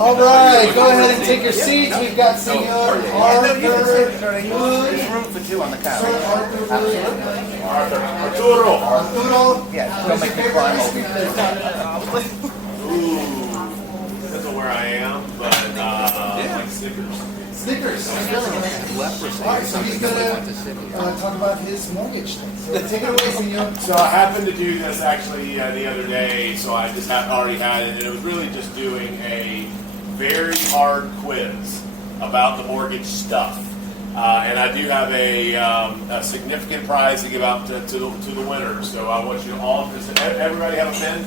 All right, go ahead and take your seats. We've got Senor Arthur There's room for two on the couch. Sir Arthur Arturo. Arturo. Yeah, don't make me climb over. Ooh, depends on where I am, but like Snickers. Snickers. All right, so he's going to talk about his mortgage thing. So take it away, Senor. So I happened to do this actually the other day, so I just already had it, and it was really just doing a very hard quiz about the mortgage stuff. And I do have a significant prize to give out to the winners. So I want you all, does everybody have a pen?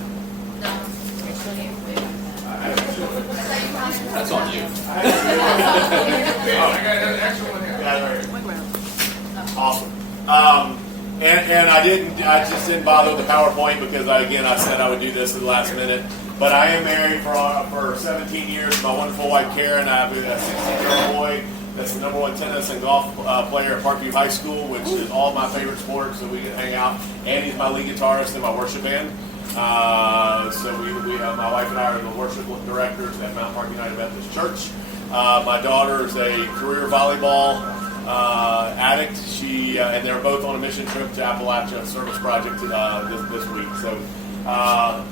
That's on you. I got an extra one here. Awesome. And I just didn't bother with the PowerPoint because I said I would do this at the last minute. But I am married for 17 years. My wonderful wife Karen. I have a 16-year-old boy that's the #1 tennis and golf player at Parkview High School, which is all my favorite sports. So we can hang out. And he's my lead guitarist in my worship band. So my wife and I are the worship directors at Mount Park United Methodist Church. My daughter is a career volleyball addict. She and they're both on a mission trip to Appalachia Service Project this week. So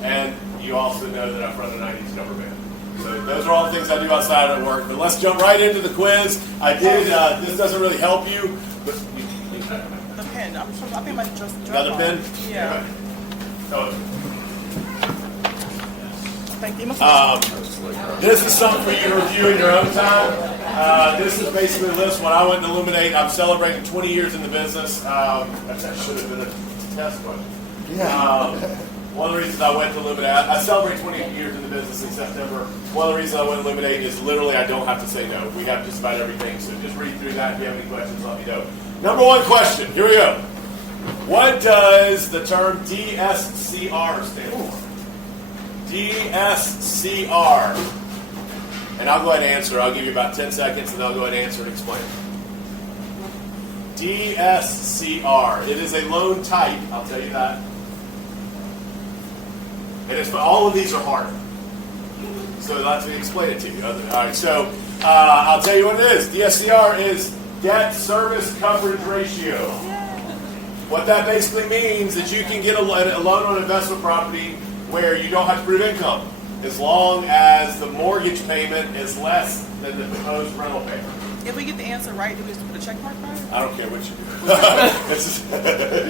and you also know that I'm from the 90s cover band. So those are all the things I do outside of work. But let's jump right into the quiz. I did. This doesn't really help you, but The pen. I think my just another pen. Yeah. Okay. Thank you. This is something for you to review in your own time. This is basically a list. When I went to Illuminate, I'm celebrating 20 years in the business. That should have been a test question. One of the reasons I went to Illuminate, I celebrate 20 years in the business in September. One of the reasons I went to Illuminate is literally I don't have to say no. We have just about everything. So just read through that. If you have any questions, let me know. Number one question. Here we go. What does the term DSCR stand for? DSCR. And I'll go ahead and answer. I'll give you about 10 seconds and I'll go ahead and answer and explain. DSCR. It is a loan type. I'll tell you that. And all of these are hard. So let me explain it to you. All right. So I'll tell you what it is. DSCR is debt service coverage ratio. What that basically means is you can get a loan on investment property where you don't have to prove income, as long as the mortgage payment is less than the proposed rental payment. If we get the answer right, do we just put a check mark by it? I don't care what you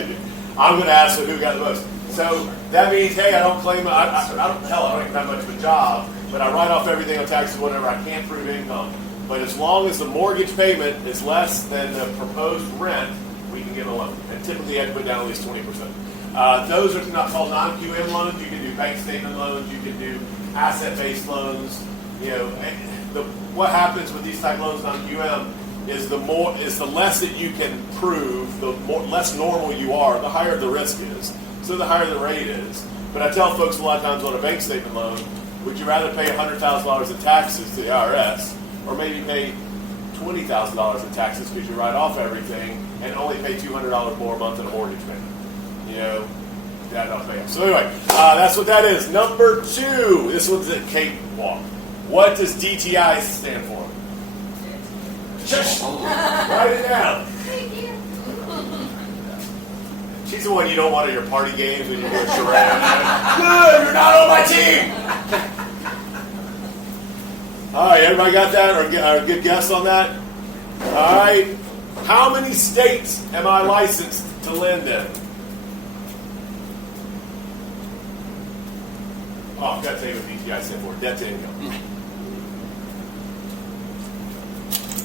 do. I'm going to ask who got the most. So that means, hey, I don't even have much of a job, but I write off everything on taxes, whatever. I can't prove income. But as long as the mortgage payment is less than the proposed rent, we can get a loan. And typically you have to put down at least 20%. Those are not called non-QM loans. You can do bank statement loans. You can do asset-based loans. What happens with these type of loans non-QM is the less that you can prove, the less normal you are, the higher the risk is. So the higher the rate is. But I tell folks a lot of times on a bank statement loan, would you rather pay $100,000 in taxes to the IRS, or maybe pay $20,000 in taxes because you write off everything and only pay $200 more a month in a mortgage payment? That don't pay off. So anyway, that's what that is. Number two, this one's a cakewalk. What does DTI stand for? Write it down. She's the one you don't want at your party games when you're doing charade. Good, you're not on my team. All right, everybody got that? Or a good guess on that? All right. How many states am I licensed to lend in? Oh, I've got to tell you what DTI stands for. Debt to income.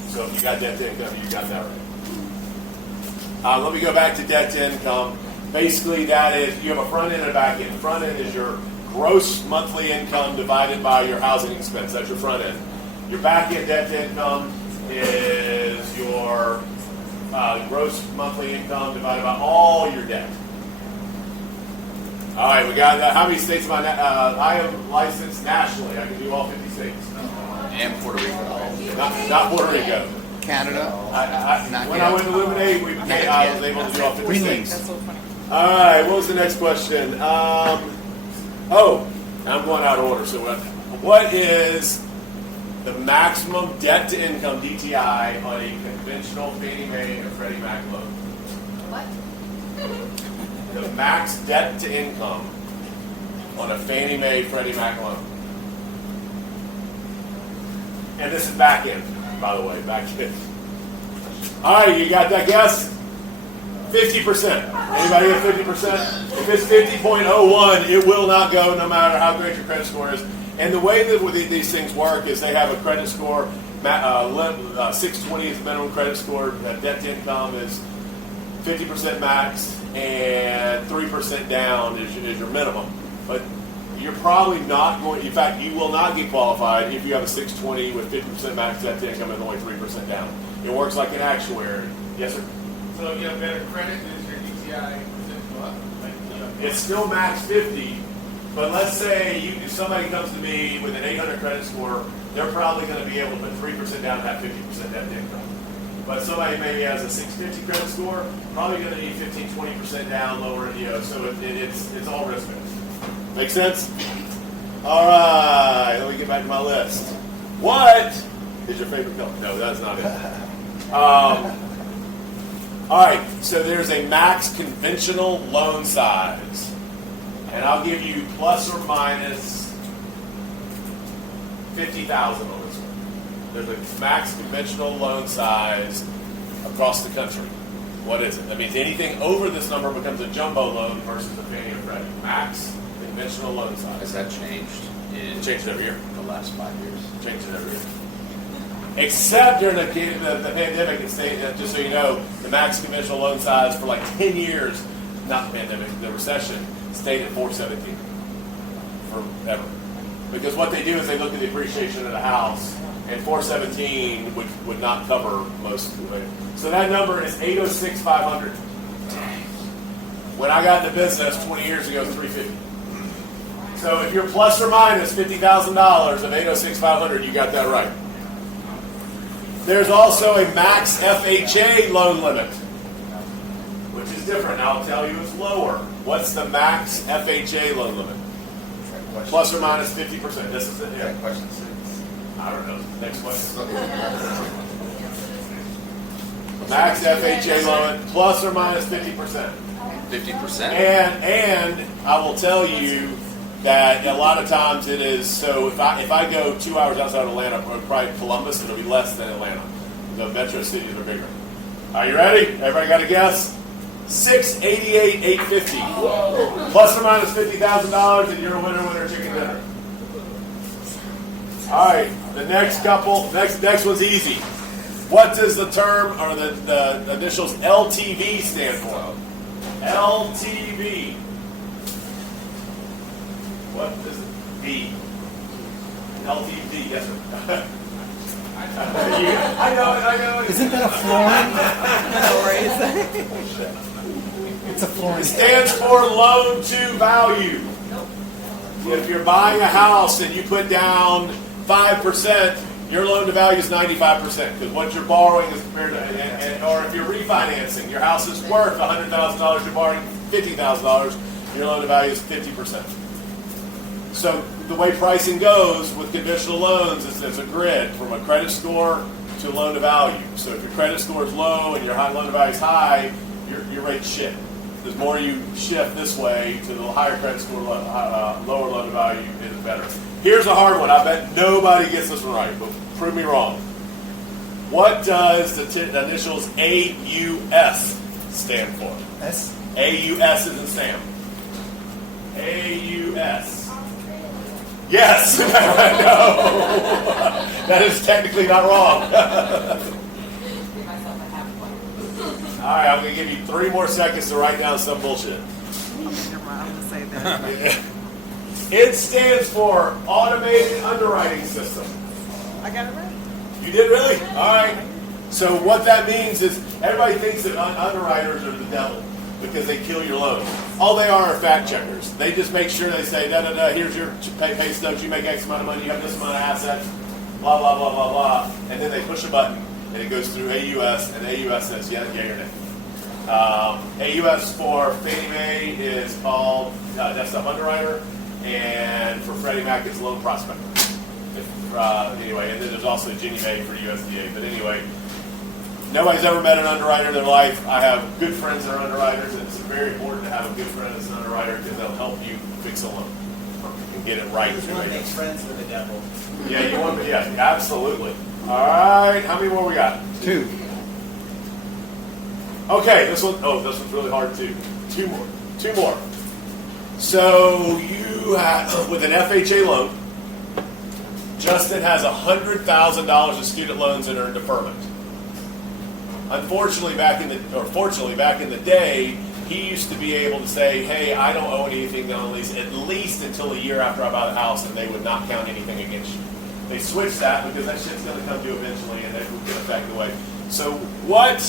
So if you got debt to income, you got that right. Let me go back to debt to income. Basically, that is, you have a front end and a back end. Front end is your gross monthly income divided by your housing expense. That's your front end. Your back end debt to income is your gross monthly income divided by all your debt. All right, we got that. How many states am I? I am licensed nationally. I can do all 50 states. And Puerto Rico. Not Puerto Rico. Canada. When I went to Illuminate, I was able to do all 50 states. That's so funny. All right, what was the next question? I'm going out of order. So what is the maximum debt to income DTI on a conventional Fannie Mae and Freddie Mac loan. What? The max debt to income on a Fannie Mae Freddie Mac loan. And this is back end, by the way, back end. All right, you got that guess? 50%. Anybody get 50%? If it's 50.01, it will not go no matter how great your credit score is. And the way that these things work is they have a credit score, 620 is the minimum credit score, debt to income is 50% max, and 3% down is your minimum. But you're probably not going, in fact, you will not get qualified if you have a 620 with 50% max debt to income and only 3% down. It works like an actuary. Yes, sir? So if you have better credit, does your DTI percent go up? It's still max 50, but let's say if somebody comes to me with an 800 credit score, they're probably going to be able to put 3% down and have 50% debt to income. But somebody maybe has a 650 credit score, probably going to need 15, 20% down, lower, so it's all risk-based. Make sense? All right, let me get back to my list. What is your favorite color? No, that's not it. All right, so there's a max conventional loan size. And I'll give you plus or minus 50,000 on this one. There's a max conventional loan size across the country. What is it? That means anything over this number becomes a jumbo loan versus a Fannie or Freddie. Max conventional loan size. Has that changed in It changes every year. the last 5 years? Changes every year. Except during the pandemic, it stayed, just so you know, the max conventional loan size for like 10 years, not the pandemic, the recession, stayed at 417 forever. Because what they do is they look at the appreciation of the house, and 417 would not cover most of it. So that number is 806,500. When I got into business 20 years ago, it was 350. So if you're plus or minus $50,000 of 806,500, you got that right. There's also a max FHA loan limit, which is different. I'll tell you it's lower. What's the max FHA loan limit? Plus or minus 50%. This is it. Yeah. Question 6. I don't know. Next question. Max FHA loan plus or minus 50%. 50%? And I will tell you that a lot of times it is, so if I go 2 hours outside of Atlanta, or probably Columbus, it'll be less than Atlanta. The metro cities are bigger. Are you ready? Everybody got a guess? 688, 850. Plus or minus $50,000, and you're a winner, chicken dinner. All right, the next couple, next one's easy. What does the term or the initials LTV stand for? LTV. What is it? B. LTV, yes sir. I know it. Isn't that a flooring? It's a flooring. It stands for loan to value. If you're buying a house and you put down 5%, your loan to value is 95%, because what you're borrowing is compared to, or if you're refinancing, your house is worth $100,000, you're borrowing $50,000, your loan to value is 50%. So the way pricing goes with conventional loans is there's a grid from a credit score to loan to value. So if your credit score is low and your loan to value is high, your rate's shit. The more you shift this way to the higher credit score, lower loan to value is better. Here's a hard one. I bet nobody gets this one right, but prove me wrong. What does the initials AUS stand for? S? AUS is in Sam. AUS. Yes. No. That is technically not wrong. All right, I'm going to give you 3 more seconds to write down some bullshit. Never mind, I'm going to say that. It stands for Automated Underwriting System. I got it right. You did really? All right. So what that means is everybody thinks that underwriters are the devil because they kill your loan. All they are fact checkers. They just make sure they say, here's your pay stubs, you make X amount of money, you have this amount of assets, blah, blah, blah, blah, blah. And then they push a button, and it goes through AUS, and AUS says, yeah or nay. AUS for Fannie Mae is called Desktop Underwriter, and for Freddie Mac it's Loan Prospector. Anyway, and then there's also Ginnie Mae for USDA. But anyway, nobody's ever met an underwriter in their life. I have good friends that are underwriters, and it's very important to have a good friend that's an underwriter because they'll help you fix a loan and get it right. You want to make friends with the devil. Yeah, you want to, yeah, absolutely. All right, how many more we got? 2. Okay, this one's really hard too. Two more. So you have, with an FHA loan, Justin has $100,000 of student loans that are in deferment. Fortunately, back in the day, he used to be able to say, "Hey, I don't owe anything on lease at least until a year after I buy the house," and they would not count anything against you. They switched that because that shit's going to come due eventually, and they would get it back away. So, what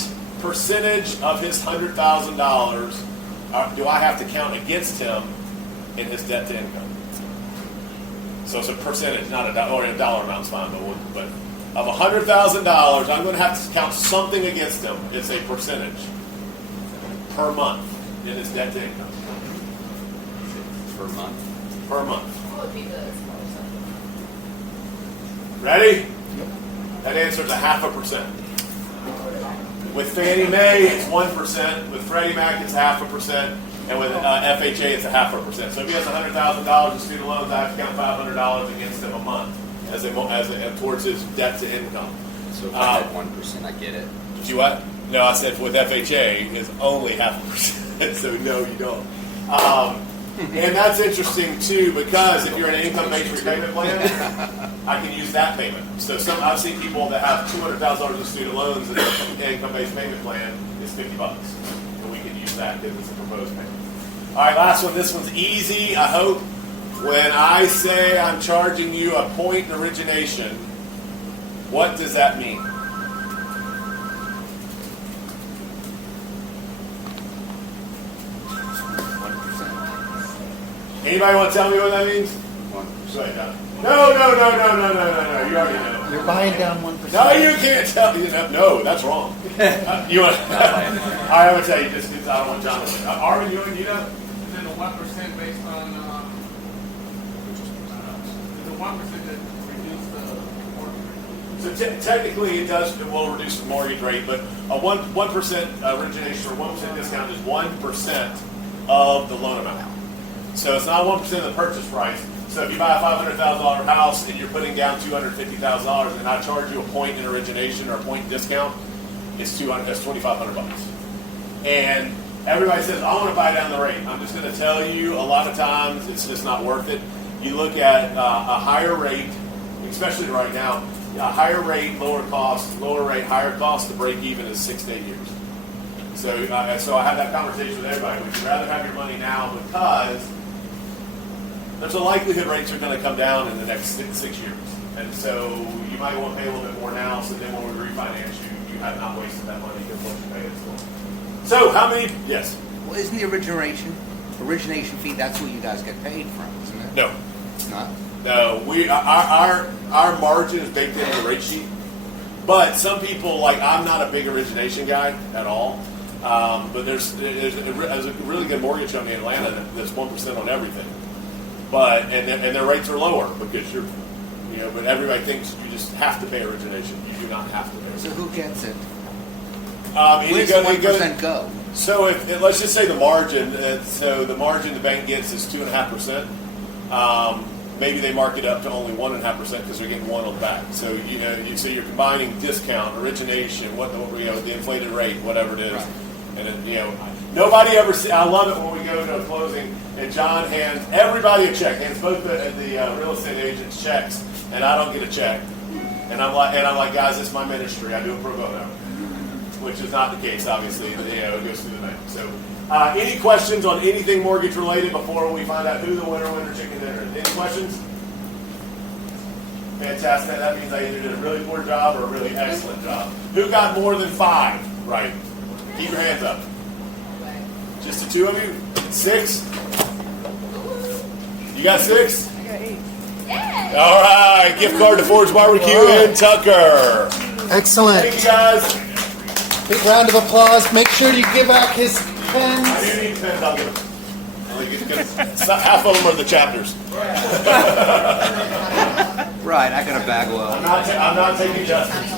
percentage of his $100,000 do I have to count against him in his debt to income? So it's a percentage, not a dollar amount's fine, but of $100,000, I'm going to have to count something against him. It's a percentage per month in his debt to income. Per month. Per month. What would be the smallest number? Ready? That answer is 0.5%. With Fannie Mae, it's 1%. With Freddie Mac, it's 0.5%. And with FHA, it's 0.5%. So if he has $100,000 in student loans, I have to count $500 against him a month towards his debt to income. So if I had 1%, I get it. Did you what? No, I said with FHA, it's only 0.5%. So no, you don't. And that's interesting too, because if you're in an income-based repayment plan, I can use that payment. So I've seen people that have $200,000 in student loans, and their income-based payment plan is $50, and we can use that because it's a proposed payment. All right, last one. This one's easy, I hope. When I say I'm charging you a point in origination, what does that mean? Anybody want to tell me what that means? 1%. Go ahead, John. No. You already know. You're buying down 1%. No, you can't tell me. No, that's wrong. You want? I would tell you just because I don't want John to say. Arvin, you know? Is it a 1% based on, is it 1% that reduce the mortgage rate? So technically, it will reduce the mortgage rate, but a 1% origination or 1% discount is 1% of the loan amount. So it's not 1% of the purchase price. So if you buy a $500,000 house and you're putting down $250,000, and I charge you a point in origination or a point discount, it's $2,500. And everybody says, I want to buy down the rate. I'm just going to tell you, a lot of times it's just not worth it. You look at a higher rate, especially right now, a higher rate, lower cost, lower rate, higher cost, the break even is 6 to 8 years. So I have that conversation with everybody. Would you rather have your money now because there's a likelihood rates are going to come down in the next six years. And so you might want to pay a little bit more now, so then when we refinance you have not wasted that money because what you pay is still. So how many, yes? Well, isn't the origination fee, that's what you guys get paid from, isn't it? No. It's not? No, our margin is baked into the rate sheet. But some people, like I'm not a big origination guy at all. But there's a really good mortgage company in Atlanta that's 1% on everything. But and their rates are lower because but everybody thinks you just have to pay origination. You do not have to pay. So who gets it? Where's the 1% go? So if let's just say the margin. So the margin the bank gets is 2.5%. Maybe they mark it up to only 1.5% because they're getting one on the back. So so you're combining discount, origination, the inflated rate, whatever it is. Right. And then, nobody ever. I love it when we go to a closing and John hands everybody a check, hands both the real estate agents checks, and I don't get a check. And I'm like, guys, it's my ministry. I do it pro bono, which is not the case. Obviously, it goes through the bank. So, any questions on anything mortgage related before we find out who the winner chicken dinner is? Any questions? Fantastic. That means I either did a really poor job or a really excellent job. Who got more than 5 right? Keep your hands up. Just the 2 of you? 6? You got 6? I got 8. Yeah. All right. Gift card to Ford's Barbecue in Tucker. Excellent. Thank you, guys. Big round of applause. Make sure you give out his I pens. do need pens. I'll give them. Half of them are the chapters. Right, I got a bag load. I'm not taking Justin's.